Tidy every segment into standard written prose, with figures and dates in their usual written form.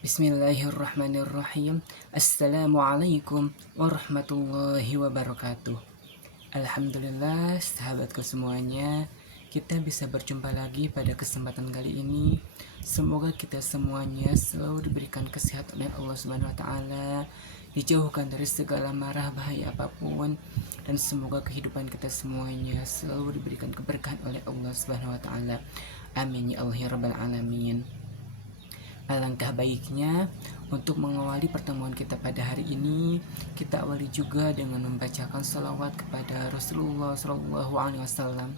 Bismillahirrahmanirrahim. Assalamualaikum warahmatullahi wabarakatuh. Alhamdulillah, sahabatku semuanya, kita bisa berjumpa lagi pada kesempatan kali ini. Semoga kita semuanya selalu diberikan kesehatan oleh Allah Subhanahu wa taala, dijauhkan dari segala marah bahaya apapun, dan semoga kehidupan kita semuanya selalu diberikan keberkahan oleh Allah Subhanahu wa taala. Amin ya Allah ya rabbal alamin. Alangkah baiknya untuk mengawali pertemuan kita pada hari ini, kita awali juga dengan membacakan salawat kepada Rasulullah Shallallahu Alaihi Wasallam.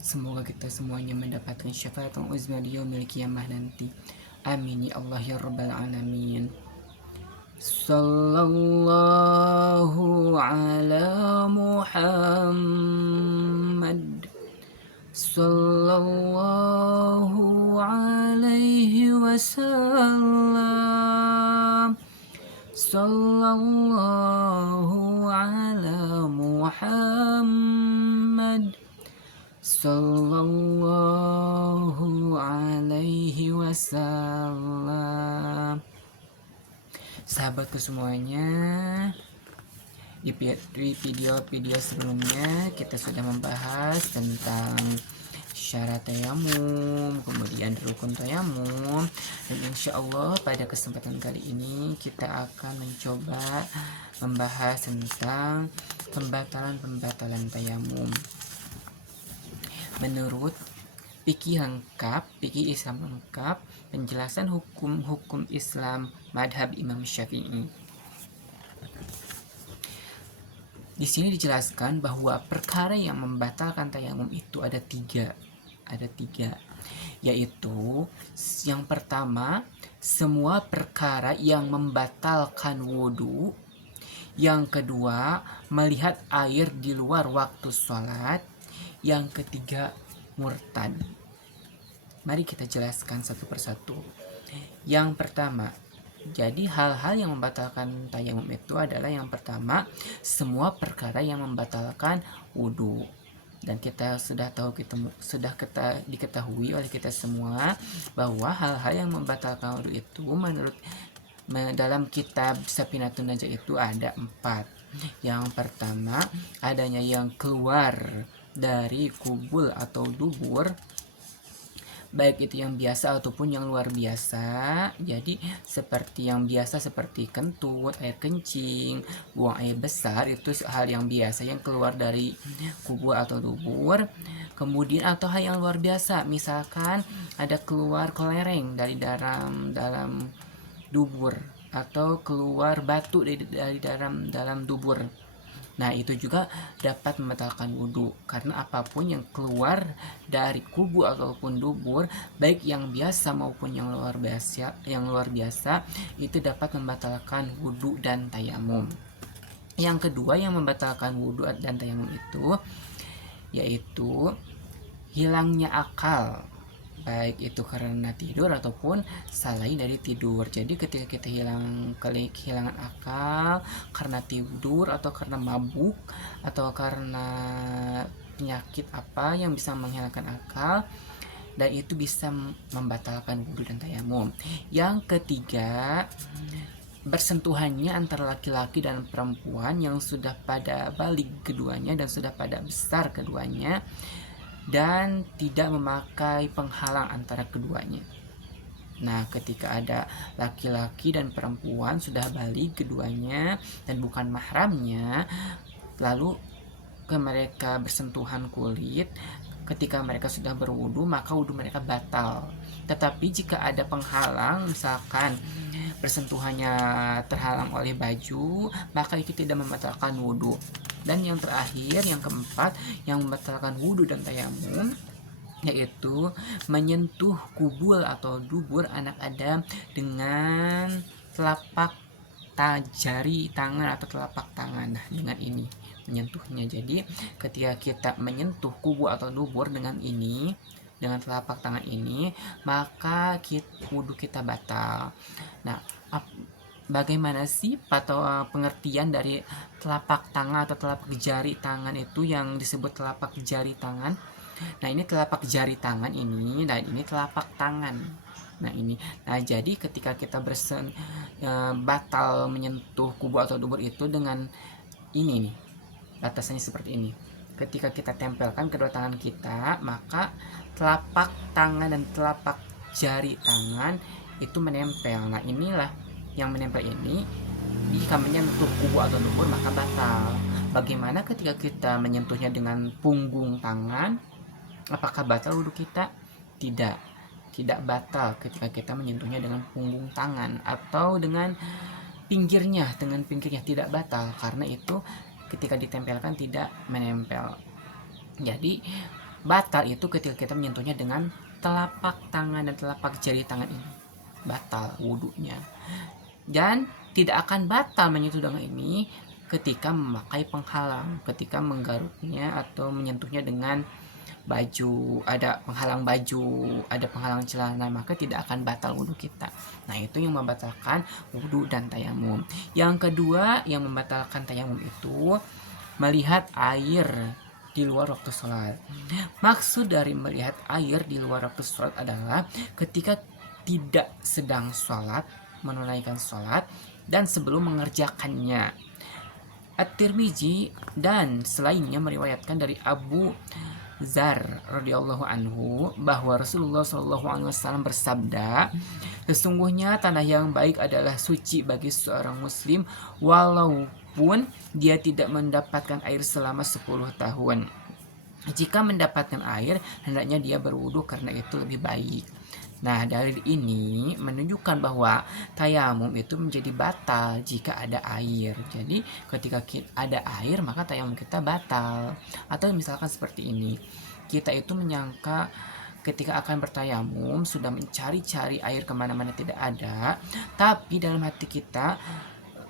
Semoga kita semuanya mendapatkan syafaat uzma di yaumil qiyamah nanti. Amin ya Allah ya rabbal alamin. Sallallahu ala Muhammad. Sallallahu alaihi wasallam. Sallallahu ala Muhammad. Sallallahu alaihi wasallam. Sahabatku semuanya, di video sebelumnya kita sudah membahas tentang syarat tayamum, kemudian rukun tayamum, dan insya Allah pada kesempatan kali ini kita akan mencoba membahas tentang pembatalan tayamum. Menurut fikih Islam lengkap, penjelasan hukum Islam madhab Imam Syafi'i. Di sini dijelaskan bahwa perkara yang membatalkan tayamum itu ada tiga, yaitu yang pertama, semua perkara yang membatalkan wudhu. Yang kedua, melihat air di luar waktu sholat. Yang ketiga, murtad. Mari kita jelaskan satu persatu. Yang pertama, jadi hal-hal yang membatalkan tayamum itu adalah yang pertama, semua perkara yang membatalkan wudhu. Dan kita sudah diketahui oleh kita semua bahwa hal-hal yang membatalkan wudhu itu menurut dalam kitab Safinatun Najah itu ada 4. Yang pertama, adanya yang keluar dari kubul atau dubur, baik itu yang biasa ataupun yang luar biasa. Jadi seperti yang biasa seperti kentut, air kencing, buang air besar, itu hal yang biasa yang keluar dari kubur atau dubur. Kemudian atau hal yang luar biasa, misalkan ada keluar kelereng dari dalam dubur, atau keluar batu dari dalam dubur. Nah, itu juga dapat membatalkan wudhu, karena apapun yang keluar dari kubu ataupun dubur, baik yang biasa maupun yang luar biasa, itu dapat membatalkan wudhu dan tayamum. Yang kedua yang membatalkan wudhu dan tayamum itu yaitu hilangnya akal, baik itu karena tidur ataupun selain dari tidur. Jadi ketika kita kehilangan akal karena tidur atau karena mabuk atau karena penyakit apa yang bisa menghilangkan akal, dan itu bisa membatalkan wudhu dan tayamum. Yang ketiga, bersentuhannya antara laki-laki dan perempuan yang sudah pada balik keduanya dan sudah pada besar keduanya, dan tidak memakai penghalang antara keduanya. Nah, ketika ada laki-laki dan perempuan sudah balik keduanya dan bukan mahramnya, lalu mereka bersentuhan kulit, ketika mereka sudah berwudu, maka wudu mereka batal. Tetapi jika ada penghalang, misalkan bersentuhannya terhalang oleh baju, maka itu tidak membatalkan wudu. Dan yang terakhir, yang keempat, yang membatalkan wudhu dan tayamum, yaitu menyentuh kubul atau dubur anak Adam dengan telapak jari tangan atau telapak tangan. Nah, dengan ini menyentuhnya. Jadi ketika kita menyentuh kubul atau dubur dengan telapak tangan ini, maka wudhu kita batal. Nah, bagaimana sih pengertian dari telapak tangan atau telapak jari tangan itu yang disebut telapak jari tangan? Nah, ini telapak jari tangan ini, dan ini telapak tangan. Nah ini, nah jadi ketika kita batal menyentuh kubur atau dubur itu dengan ini nih, batasannya seperti ini. Ketika kita tempelkan kedua tangan kita, maka telapak tangan dan telapak jari tangan itu menempel. Nah inilah yang menempel ini, jika menyentuh kubur atau dubur maka batal. Bagaimana ketika kita menyentuhnya dengan punggung tangan? Apakah batal wudhu kita? Tidak. Tidak batal ketika kita menyentuhnya dengan punggung tangan atau dengan pinggirnya, tidak batal karena itu ketika ditempelkan tidak menempel. Jadi batal itu ketika kita menyentuhnya dengan telapak tangan dan telapak jari tangan ini, batal wudhunya. Dan tidak akan batal menyentuh dengan ini ketika memakai penghalang, ketika menggaruknya atau menyentuhnya dengan baju, ada penghalang baju, ada penghalang celana, maka tidak akan batal wudhu kita. Nah itu yang membatalkan wudhu dan tayamum. Yang kedua yang membatalkan tayamum itu melihat air di luar waktu sholat. Maksud dari melihat air di luar waktu sholat adalah ketika tidak sedang sholat, menunaikan sholat, dan sebelum mengerjakannya. At-Tirmizi dan selainnya meriwayatkan dari Abu Zar radhiyallahu anhu bahwa Rasulullah shallallahu alaihi wasallam bersabda, sesungguhnya tanah yang baik adalah suci bagi seorang muslim walaupun dia tidak mendapatkan air selama 10 tahun. Jika mendapatkan air, hendaknya dia berwudu karena itu lebih baik. Nah, dalil ini menunjukkan bahwa tayamum itu menjadi batal jika ada air. Jadi, ketika ada air, maka tayamum kita batal. Atau misalkan seperti ini, kita itu menyangka ketika akan bertayamum sudah mencari-cari air kemana-mana tidak ada, tapi dalam hati kita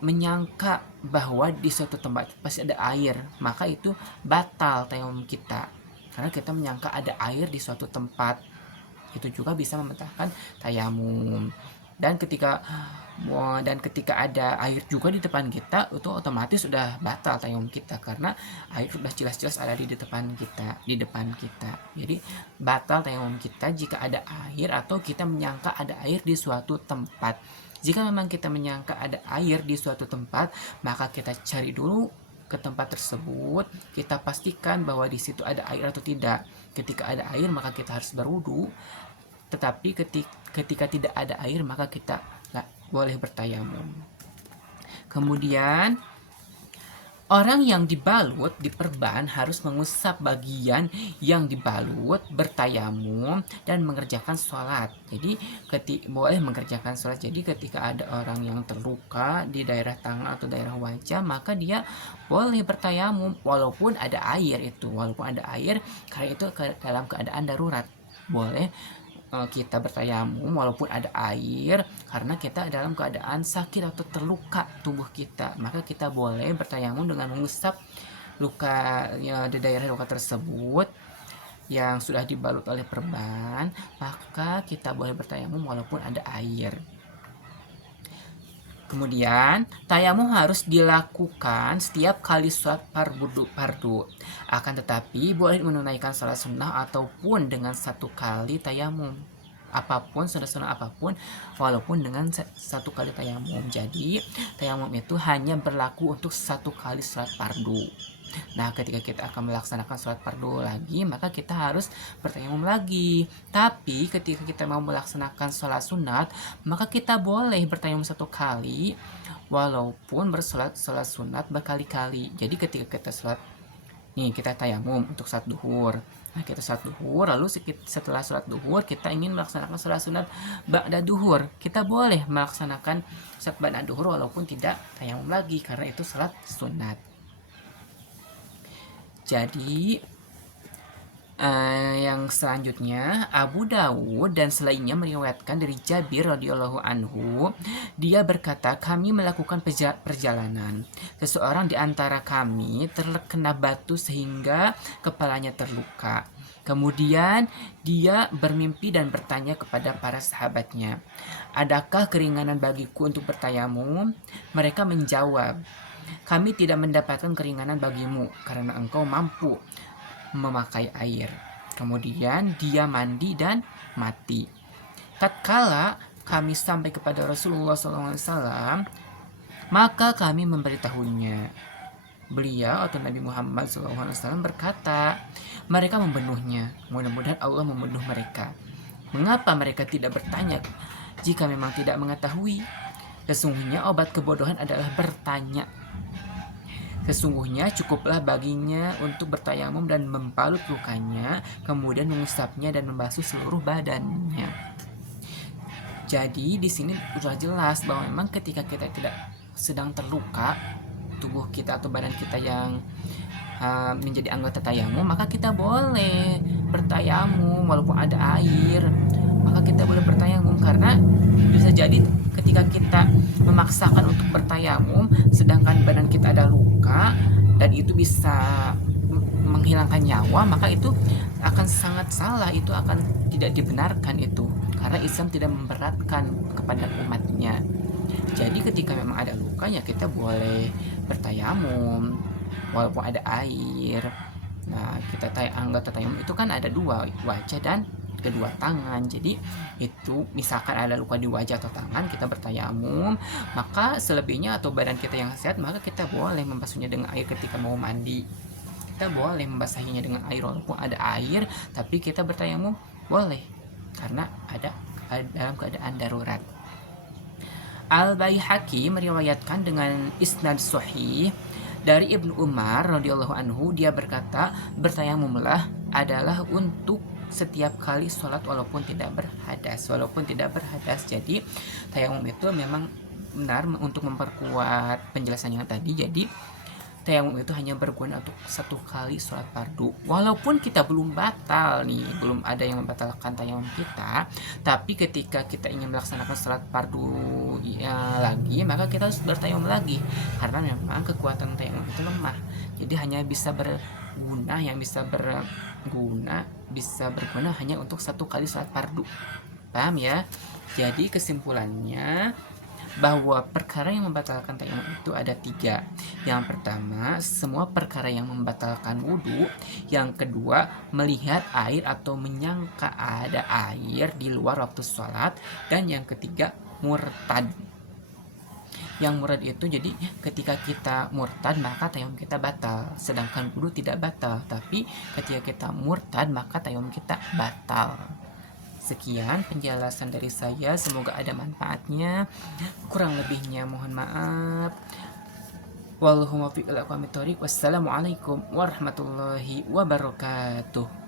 menyangka bahwa di suatu tempat pasti ada air, maka itu batal tayamum kita. Karena kita menyangka ada air di suatu tempat, itu juga bisa membatalkan tayamum. Dan ketika ada air juga di depan kita, itu otomatis sudah batal tayamum kita karena air sudah jelas-jelas ada di depan kita. Jadi batal tayamum kita jika ada air atau kita menyangka ada air di suatu tempat. Jika memang kita menyangka ada air di suatu tempat, maka kita cari dulu ke tempat tersebut, kita pastikan bahwa di situ ada air atau tidak. Ketika ada air maka kita harus berwudu, tetapi ketika tidak ada air maka kita nggak boleh bertayamum. Kemudian orang yang dibalut diperban harus mengusap bagian yang dibalut, bertayamum, dan mengerjakan sholat. Jadi boleh mengerjakan sholat. Jadi ketika ada orang yang terluka di daerah tangan atau daerah wajah, maka dia boleh bertayamum walaupun ada air karena itu dalam keadaan darurat. Boleh kita bertayamum walaupun ada air karena kita dalam keadaan sakit atau terluka tubuh kita, maka kita boleh bertayamum dengan mengusap luka di daerah luka tersebut yang sudah dibalut oleh perban, maka kita boleh bertayamum walaupun ada air. Kemudian, tayamum harus dilakukan setiap kali sholat fardu. Akan tetapi, boleh menunaikan sholat sunnah ataupun dengan satu kali tayamum. Sholat sunnah apapun, walaupun dengan satu kali tayamum. Jadi, tayamum itu hanya berlaku untuk satu kali sholat fardu. Nah, ketika kita akan melaksanakan sholat fardu lagi, maka kita harus bertayamum lagi. Tapi ketika kita mau melaksanakan sholat sunat, maka kita boleh bertayamum satu kali, walaupun sholat sunat berkali-kali. Jadi ketika kita sholat, kita tayamum untuk sholat duhur. Nah, kita sholat duhur, lalu setelah sholat duhur kita ingin melaksanakan sholat sunat ba'da duhur. Kita boleh melaksanakan sholat ba'da duhur walaupun tidak tayamum lagi, karena itu sholat sunat. Jadi yang selanjutnya Abu Dawud dan selainnya meriwayatkan dari Jabir radhiyallahu anhu, dia berkata, kami melakukan perjalanan. Seseorang di antara kami terkena batu sehingga kepalanya terluka. Kemudian dia bermimpi dan bertanya kepada para sahabatnya, adakah keringanan bagiku untuk bertayamum? Mereka menjawab, kami tidak mendapatkan keringanan bagimu karena engkau mampu memakai air. Kemudian dia mandi dan mati. Tatkala kami sampai kepada Rasulullah SAW, maka kami memberitahunya. Beliau atau Nabi Muhammad SAW berkata, mereka membunuhnya. Mudah-mudahan Allah membunuh mereka. Mengapa mereka tidak bertanya jika memang tidak mengetahui? Sesungguhnya obat kebodohan adalah bertanya. Sesungguhnya cukuplah baginya untuk bertayamum dan membalut lukanya, kemudian mengusapnya dan membasuh seluruh badannya. Jadi di sini sudah jelas bahwa memang ketika kita tidak sedang terluka, tubuh kita atau badan kita yang menjadi anggota tayamum, maka kita boleh bertayamum walaupun ada air. Maka kita boleh bertayamum, karena bisa jadi ketika kita memaksakan untuk bertayamum sedangkan badan kita ada luka dan itu bisa menghilangkan nyawa, maka itu akan sangat salah, itu akan tidak dibenarkan itu, karena Islam tidak memberatkan kepada umatnya. Jadi ketika memang ada luka ya kita boleh bertayamum walaupun ada air. Nah, kita anggota tayamum itu kan ada dua, wajah dan kedua tangan. Jadi itu misalkan ada luka di wajah atau tangan, kita bertayamum. Maka selebihnya atau badan kita yang sehat, maka kita boleh membasuhnya dengan air ketika mau mandi. Kita boleh membasahinya dengan air walaupun ada air, tapi kita bertayamum boleh karena ada dalam keadaan darurat. Al-Baihaqi meriwayatkan dengan isnad sahih dari Ibnu Umar radhiyallahu anhu, dia berkata, bertayamumlah adalah untuk setiap kali sholat walaupun tidak berhadas. Jadi tayamum itu memang benar untuk memperkuat penjelasan yang tadi. Jadi tayamum itu hanya berguna untuk satu kali sholat fardu. Walaupun kita belum batal nih, belum ada yang membatalkan tayamum kita, tapi ketika kita ingin melaksanakan sholat fardu lagi, maka kita harus bertayamum lagi, karena memang kekuatan tayamum itu lemah. Jadi hanya bisa berguna hanya untuk satu kali sholat fardu. Paham ya? Jadi kesimpulannya bahwa perkara yang membatalkan tayamum itu ada 3. Yang pertama, semua perkara yang membatalkan wudhu. Yang kedua, melihat air atau menyangka ada air di luar waktu sholat. Dan yang ketiga, murtad. Yang murtad itu jadi ketika kita murtad maka tayamum kita batal, sedangkan wudhu tidak batal. Tapi ketika kita murtad maka tayamum kita batal. Sekian penjelasan dari saya, semoga ada manfaatnya. Kurang lebihnya mohon maaf. Wassalamualaikum warahmatullahi wabarakatuh.